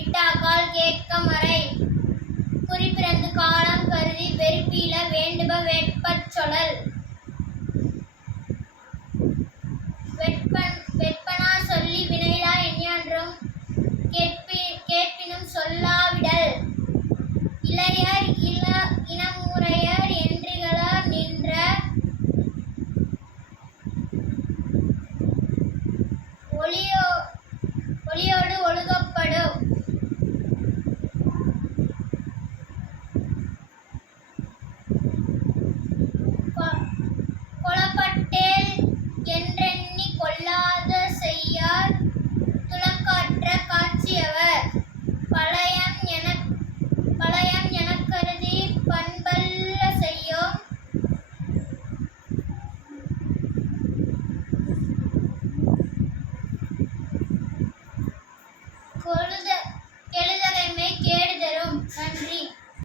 விட்டாக்கால் கேட்க மறை. குறிப்பிறந்து காலம் கருதி வெறுப்பீல வேண்டுப வேட்பச் சொலல் சொல்லி வினையிலா எஞ்ஞான்றும் கேட்பினும் சொல்லாவிடல். இளையர் இள பொழுது